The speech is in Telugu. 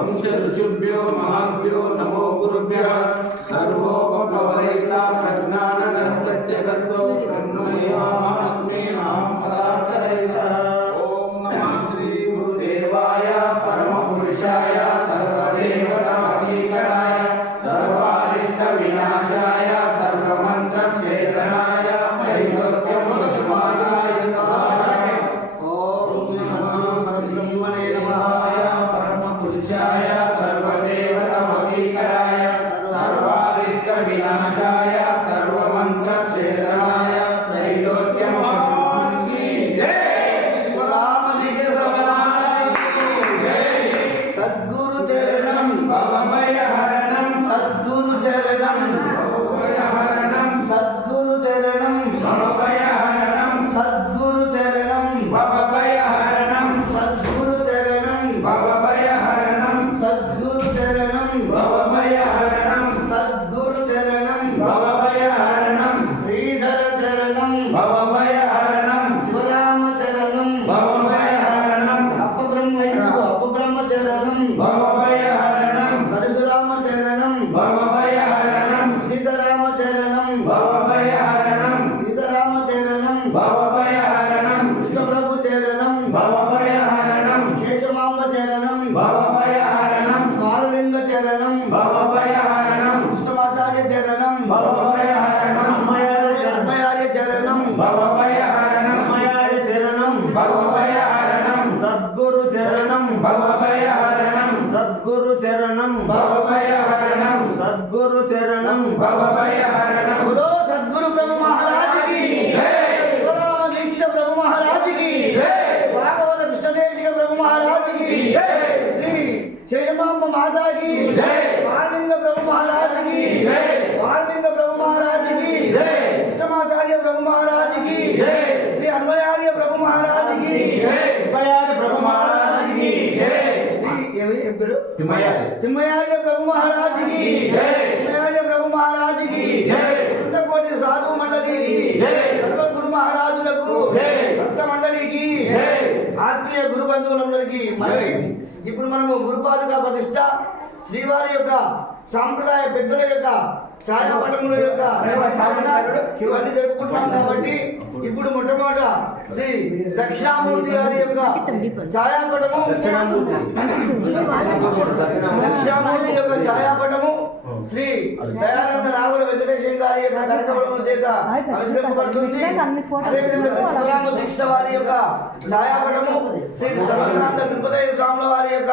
వంశ ఋషుభ్యో మహాభ్యో నమో గురుభ్య సర్వోపకవరైతా అపబ్రహ్మ అపబ్రహ్మ చరణం భవమయ హరణం పరశురామ చరణం భవమయ హరణం సీతారామ చరణం భవమయ హరణం సీతారామ చరణం భవమయ హరణం కృష్ణప్రభు చరణం భవమయ హరణం శేషమాంబ చరణం భవమయ చరణం భవమయ హరణం అమ్మయార్య చరణం భవమయ హరణం సద్గురు చరణం భవమయ హరణం సద్గురు చరణం భవమయ హరణం సద్గురు చరణం భవమయ హరణం బోలో సద్గురు ప్రభు మహారాజ్కి జై ప్రభు మహారాజ్కి జై. మహారాజ్ ప్రభు మహారాజ్కి జై ప్రభు మహారాజ్కి జై ప్రభు మహారాజ్కి కోటి సాధు మండలికి. సర్వ గురు మహారాజులకు. భక్త మండలికి. ఆత్మీయ గురు బంధువులందరికీ ఇప్పుడు మనము గురుపాదుక ప్రతిష్ట శ్రీవారి యొక్క సాంప్రదాయ పెద్దల యొక్క యొక్క ఇవన్నీ కాబట్టి ఇప్పుడు మొట్టమొదట శ్రీ దక్షిణామూర్తి గారి యొక్క ఛాయాపటము దక్షిణామూర్తి. యొక్క ఛాయాపటము శ్రీ దయానంద నాగుల వెంకటేశ్వర గారి యొక్క కనకవడము చేత ఆవిష్కరింపబడుతుంది. అదేవిధంగా దీక్ష వారి యొక్క ఛాయాపటము శ్రీ సర్వకాంత తిరుపతి స్వాముల వారి యొక్క